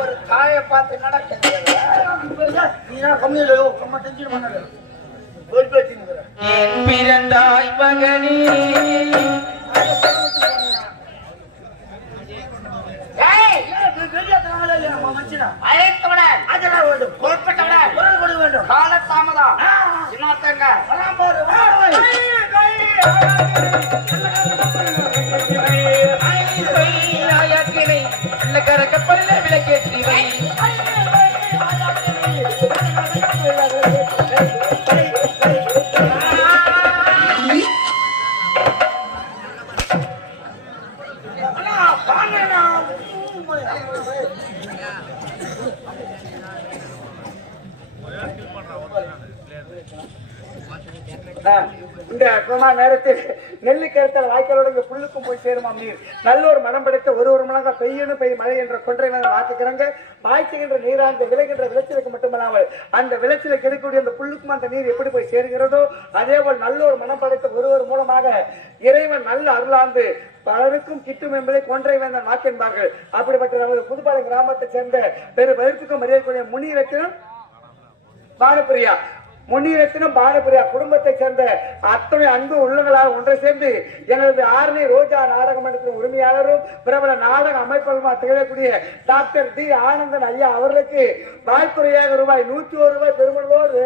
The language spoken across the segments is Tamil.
ஒரு காய பார்த்து பிறந்தாய் மகனே காலத்தாமதம் கப்பலில் விளக்கேற்றி வை இந்த நேரத்தில் நெல்லுக்கருத்தல் வாய்க்காலோட புல்லுக்கும் போய் சேருமாம் நீர் நல்லோர் மனம் படைத்த ஒரு மனங்க பெய்யணும் பெய் மழை என்ற கொன்றை மாற்றுக்கிறாங்க பாய்ச்சுகின்ற நீராந்த விளைகின்ற விளைச்சலுக்கு மட்டுமல்லாமல் அந்த விளைச்சலுக்கு கிடைக்கக்கூடிய அந்த புல்லுக்கும் அந்த நீர் எப்படி போய் சேருகிறதோ அதே போல் நல்லோர் மனம் படைத்த ஒருவர் மூலமாக இறைவன் நல்ல அருளாந்து பலருக்கும் கிட்டும் என்பதை கொன்றை வேந்தன் வாக்கென்பார்கள். அப்படிப்பட்ட நமது புதுப்பாளையம் கிராமத்தை சேர்ந்த பெரு வயிற்றுக்கும் மரியாதைக்குரிய முனிரத்தினம் பானப்பிரியா முன்னிரத்தினம் பானப்பிரியா குடும்பத்தை சேர்ந்த அத்தனை அன்பு உள்ளங்களாக ஒன்றை சேர்ந்து எனது ஆரணி ரோஜா நாடக மன்றத்தின் உரிமையாளரும் பிரபல நாடக அமைப்பாளருமா திகழக்கூடிய டாக்டர் டி ஆனந்தன் ஐயா அவர்களுக்கு வாழ்த்துறையாக ரூபாய் 101 பெருமளவோடு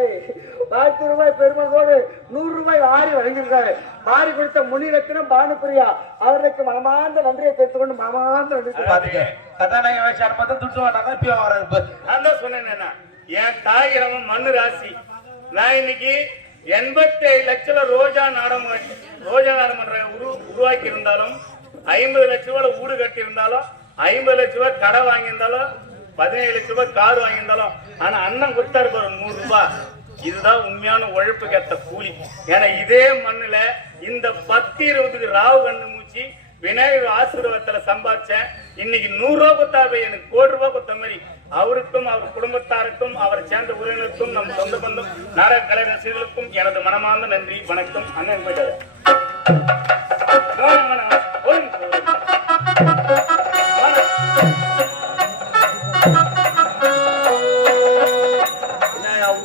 பெருமளவோடு 100 ரூபாய் வாரி வழங்கியிருக்காரு. வாரி கொடுத்த முன்னிரத்தினம் பானுப்பிரியா அவர்களுக்கு மனமார்ந்த நன்றியை தெரிவித்துக் கொண்டு மனமார்ந்த நன்றி பாத்துக்க சொன்னேன். என் தாயிரமும் மண்ணு ராசி நான் இன்னைக்கு 87 லட்சம் ரோஜா நாடகம் உருவாக்கி இருந்தாலும் 50 லட்சம் ரூபாய் வீடு கட்டி இருந்தாலும் 50 லட்சம் ரூபாய் கடை வாங்கியிருந்தாலும் 17 லட்சம் ரூபாய் கார் வாங்கியிருந்தாலும் ஆனா அண்ணன் கொடுத்தாரு 100 ரூபாய். இதுதான் உண்மையான உழைப்புக்கு ஏற்ற கூலி. ஏன்னா இதே மண்ணுல இந்த 10-20 ராவு கண்ணு மூச்சு விநாயகர் ஆசீர்வாதத்துல சம்பாதிச்சேன். இன்னைக்கு 100 ரூபாய் கொடுத்தாரு, எனக்கு 1 கோடி ரூபாய் கொடுத்த மாதிரி அவருக்கும் அவர் குடும்பத்தாருக்கும் அவரை சேர்ந்த உறவினருக்கும் நம் சொந்த பந்தம் நாடக கலை ரசிகர்களுக்கும் எனது மனமார்ந்த நன்றி வணக்கம். அண்ணன் போயிட்டாரு.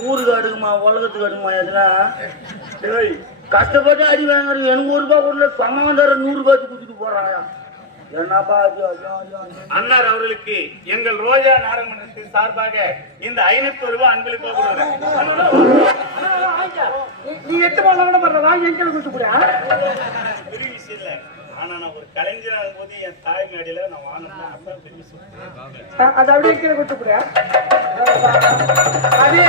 ஊருக்கு அடுக்குமா உலகத்துக்கு அடுக்குமா எதுலாம் கஷ்டப்பட்டு அடி வாங்குறது 80 ரூபாய் கொண்டு சமாதார 100 ரூபாய்க்கு கொடுத்துட்டு போறாங்க. அண்ணார் அவர்களுக்கு எங்கள் ரோஜா நாடகமன்றத்தின் சார்பாக இந்த 500 ரூபாய் அன்பளிப்பா கொடுக்குறேன். நீ 8 மாதம் பண்றதா எங்க கொடுத்து போறியா? பெரிய விஷயம் இல்ல. ஆனா நான் ஒரு கலைஞராகும் போது என் தாய் மேடையில நான் வாங்கினேன். அது அப்படியே கீழே கொடுத்து போறியா? அதே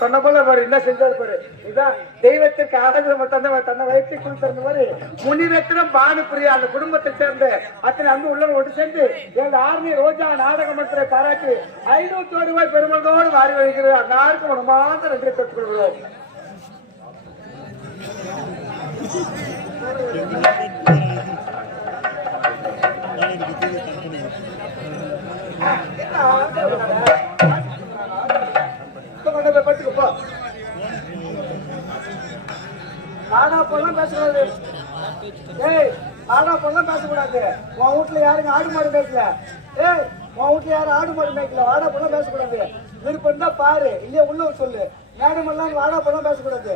சொன்ன போல பாரு என்ன செஞ்சாரு பாரு. இதான் தெய்வத்திற்கு ஆதரவு தன்னை வயிற்று கொடுத்த மாதிரி முன்னிரத்தினம் பானுப்பிரியா அந்த குடும்பத்தை சேர்ந்த அத்தனை அன்பு உள்ளவங்க ஒன்று சேர்ந்து எனது ஆர்மி ரோஜா நாடக மன்றத்தை பாராட்டி 500 ரூபாய் பெருமளவோடு வாரி வருகிறது. எல்லாருக்கும் ஒரு மாதம் நன்றி பெற்றுக் கொள்கிறோம். பேசக்கூடாது. உன் வீட்டுல யாருங்க ஆடு மாடு மேய்க்கல? உன் வீட்டுல யாரும் ஆடு மாடு மேய்க்கல? வாடா பொண்ணா பேசக்கூடாது. விருப்பம் தான் பாரு, இல்லையா உள்ள சொல்லு. மேடம் எல்லாம் வாடா பொண்ணா பேசக்கூடாது.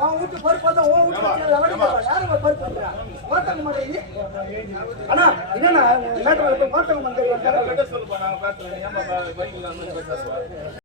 உன் வீட்டு பொறுப்பு தான் உன் வீட்டு யாரும் பொறுப்பு பண்றா? ஓட்டங்க மாட்டேங்க. ஆனா என்னன்னா மேட்டர் ஓட்டங்க வந்து